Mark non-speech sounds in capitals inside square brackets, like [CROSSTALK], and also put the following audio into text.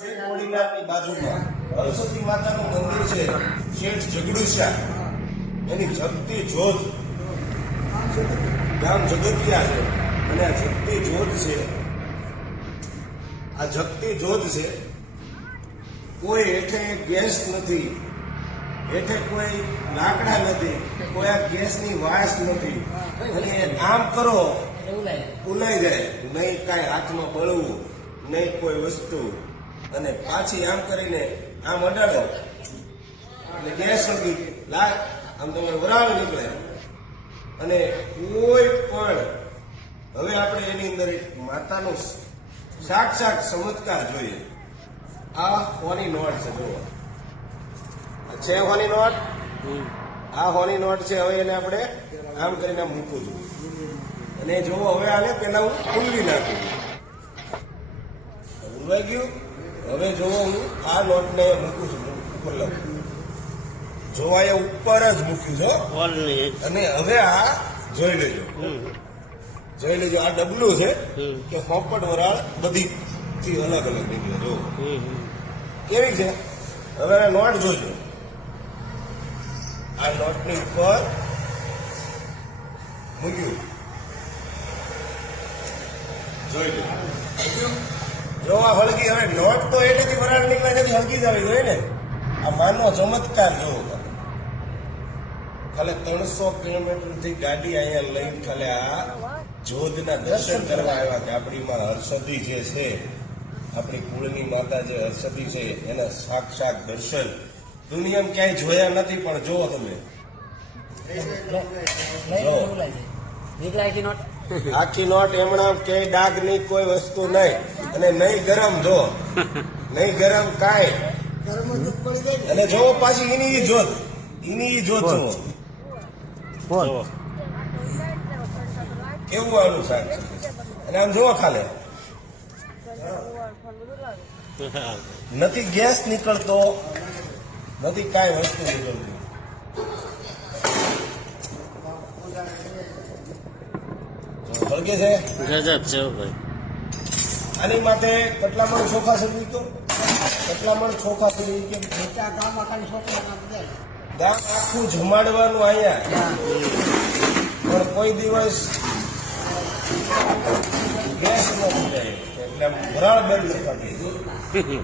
શેઠ કોડીનારની બાજુમાં સરસ્વતી માતાનું મંદિર છે. શેઠ જગડુશા એની જગતી જોત ગામ જગતિયા છે. અને આ જગતી જોત છે આ જગતી જોત છે કોઈ હેઠે ગેસ નથી. હેઠે કોઈ લાકડા નથી કોઈ આ ગેસની વાસ નથી. અને આમ કરો ઉલાઈ જાય. નહીં કાંઈ હાથમાં બળવું નહીં કોઈ વસ્તુ. અને પાછી આમ કરીને આમ અડાડો. એટલે ગેસ નથી લા આમ તમારે વરાળ નીકળે. અને કોઈ પણ, હવે આપણે એની અંદર એક માતાનો સાક્ષાત ચમત્કાર જોઈએ. આ હોની નોટ છે, જુઓ. છે હોની નોટ? આ હોની નોટ છે, હવે એને આપણે આમ કરીને આમ મૂકું છું અને જો હવે આને પેલા હું ઉલવી નાખું. ઉલવાઈ ગયું? હવે જો હું આ નોટને મૂકું છું ઉપર લઉં જો આ ઉપર જ મૂક્યું છે અને હવે આ જોઈ લેજો. જોઈ લેજો આ ડબલું છે. કે હોપટ વરાળ બધી થી અલગ અલગ નીકળે જો. કેવી છે? હવે આ નોટ જોજો. આ નોટની ઉપર મૂક્યું. જોઈ લો. જો આ હળગી હવે નોટ તો એટલેથી વરાળ નીકળે નથી હળગી જ આવી જોઈએ ને. આ માનવો ચમત્કાર જોવો ખાલી ત્રણસો કિલોમીટરથી ગાડી અહીંયા લઈને ખાલી આ જોધના દર્શન કરવા આવ્યા કે આપણી માં હર્ષદી જે છે આપણી કુળની માતા જે હર્ષદી છે એના સાક્ષાત દર્શન. દુનિયામાં ક્યાંય જોયા નથી પણ જોવો તમે. આખી નોટ એમણા કે ડાઘની કોઈ વસ્તુ નહીં. અને નહીં ગરમ જો. [LAUGHS] નહીં ગરમ કાંઈ. અને જો પાછી એની ઈ જોત એની ઈ જોત જુઓ. કેવું આનું શાક? અને આમ જુઓ ખાલે. નથી ગેસ નીકળતો. નથી કાંઈ વસ્તુ નીકળતી. વળગે છે? ગજબ છે ભાઈ. આની માટે કેટલા મણ ચોખા સડી ગયો કેટલા મણ ચોખા કામ ગયો ગામ આખું જમાડવાનું અહીંયા. પણ કોઈ દિવસ ગેસ નથી એટલે ભરાળ બંધ નથી